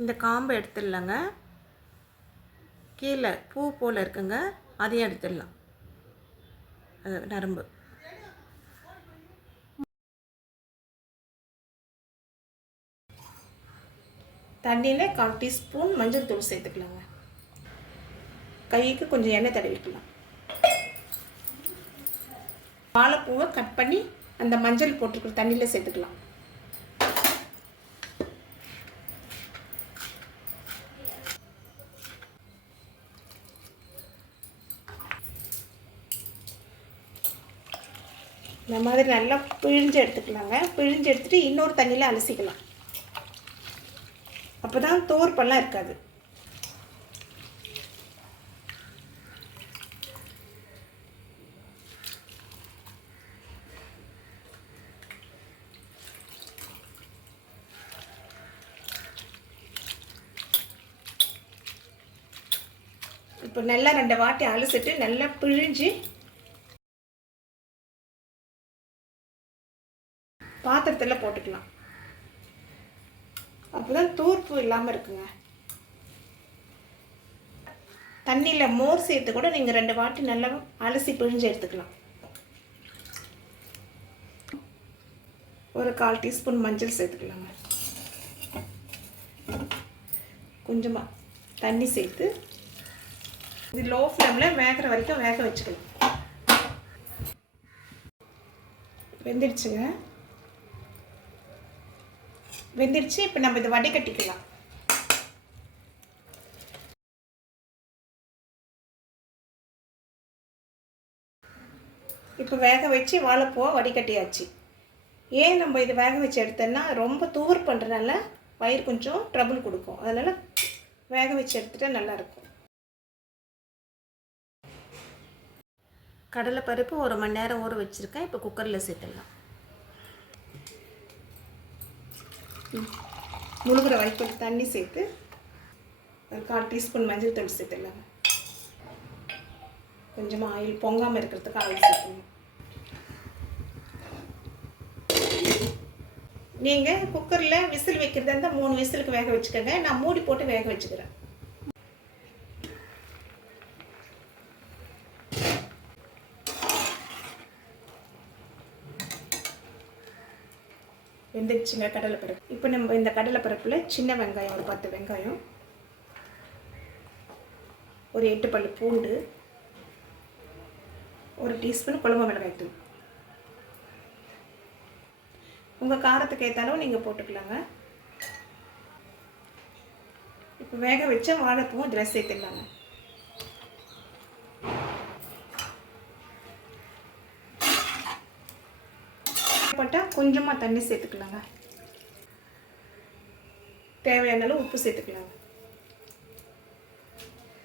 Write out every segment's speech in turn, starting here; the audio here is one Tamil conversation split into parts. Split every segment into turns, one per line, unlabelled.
இந்த காம்பை எடுத்துடலாங்க. கீழே பூ போல் இருக்குங்க. அதையும் எடுத்துடலாம். அது நரம்பு. தண்ணியில் கால் டீஸ்பூன் மஞ்சள் தூள் சேர்த்துக்கலாங்க. கைக்கு கொஞ்சம் எண்ணெய் தடவிக்கலாம் வாழைப்பூவை கட் பண்ணி அந்த மஞ்சள் போட்டுருக்குற தண்ணியில் சேர்த்துக்கலாம். இந்த மாதிரி நல்லா பிழிஞ்சு எடுத்துக்கலாங்க. பிழிஞ்சு எடுத்துட்டு இன்னொரு தண்ணியில் அலசிக்கலாம். அப்போ தான் தோற்பெல்லாம் இருக்காது. இப்போ நல்லா ரெண்டு வாட்டி அலசிட்டு நல்லா பிழிஞ்சு பாத்திரத்தில் போட்டுக்கலாம். அப்போ தான் தூர்ப்பு இல்லாமல் இருக்குங்க. தண்ணியில் மோர் சேர்த்து கூட நீங்கள் ரெண்டு வாட்டி நல்லா அலசி பிழிஞ்சு எடுத்துக்கலாம். ஒரு கால் டீஸ்பூன் மஞ்சள் சேர்த்துக்கலாங்க. கொஞ்சமாக தண்ணி சேர்த்து இது லோ ஃப்ளேமில் வேகிற வரைக்கும் வேக வச்சுக்கலாம். வெந்துடுச்சுங்க. வெந்துருச்சு இப்போ நம்ம இதை வடிகட்டிக்கலாம். இப்போ வேக வச்சு வாழைப்பூவை வடிகட்டியாச்சு. ஏன் நம்ம இது வேக வச்சு எடுத்தோன்னா ரொம்ப தூர் பண்ணுறதுனால வயிறு கொஞ்சம் ட்ரபுள் கொடுக்கும். அதனால் வேக வச்சு எடுத்துட்டா நல்லாயிருக்கும் கடலைப்பருப்பு ஒரு மணி நேரம் ஊற வச்சுருக்கேன். இப்போ குக்கரில் சேர்த்துடலாம். முழுகிற வரைக்கும் தண்ணி சேர்த்து ஒரு கால் டீஸ்பூன் மஞ்சள் தூள் சேர்த்துடலாங்க கொஞ்சமாக ஆயில் பொங்காமல் இருக்கிறதுக்கு ஆயில் சேர்த்துங்க நீங்கள் குக்கரில் விசில் வைக்கிறதா இருந்தால் மூணு விசிலுக்கு வேக வச்சுக்கோங்க. நான் மூடி போட்டு வேக வச்சுக்கிறேன். வெந்துடுச்சுங்க கடலைப்பருப்பு. இப்போ நம்ம இந்த கடலைப்பருப்பில் சின்ன வெங்காயம் ஒரு பத்து வெங்காயம் ஒரு எட்டு பல்லு பூண்டு ஒரு டீஸ்பூன் குழம்பு மிளகாய் தூள் உங்கள் காரத்துக்கு ஏற்றாலும் நீங்கள் போட்டுக்கலாங்க. இப்போ வேக வச்ச வாழைப்பூவும் இதில் சேர்த்துக்கலாங்க போட்டால் கொஞ்சமாக தண்ணி சேர்த்துக்கலாங்க. தேவையான அளவு உப்பு சேர்த்துக்கலாங்க.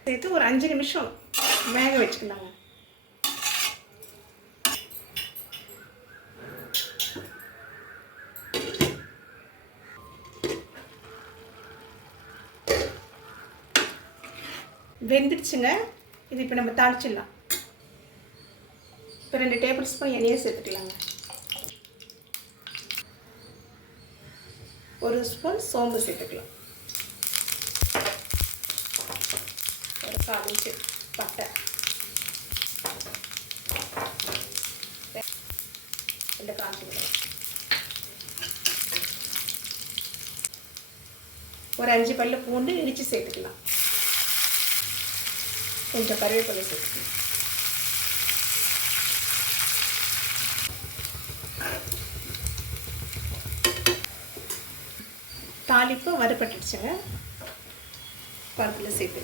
சேர்த்து ஒரு அஞ்சு நிமிஷம் வேக வச்சுக்கலாங்க. வெந்துடுச்சுங்க. இது இப்போ நம்ம தாளிச்சிடலாம். இப்போ ரெண்டு டேபிள் ஸ்பூன் எண்ணெயை சேர்த்துக்கலாங்க. ஒரு ஸ்பூன் சோம்பு சேர்த்துக்கலாம். ஒரு கால் பட்டை. ரெண்டு காஞ்சி ஒரு அஞ்சு பல்லு பூண்டு இடித்து சேர்த்துக்கலாம். கொஞ்சம் கருவேப்பிலை சேர்த்துக்கலாம். தாளிப்பு வறுபட்டுடுச்சுங்க. பருப்பில் சேர்த்து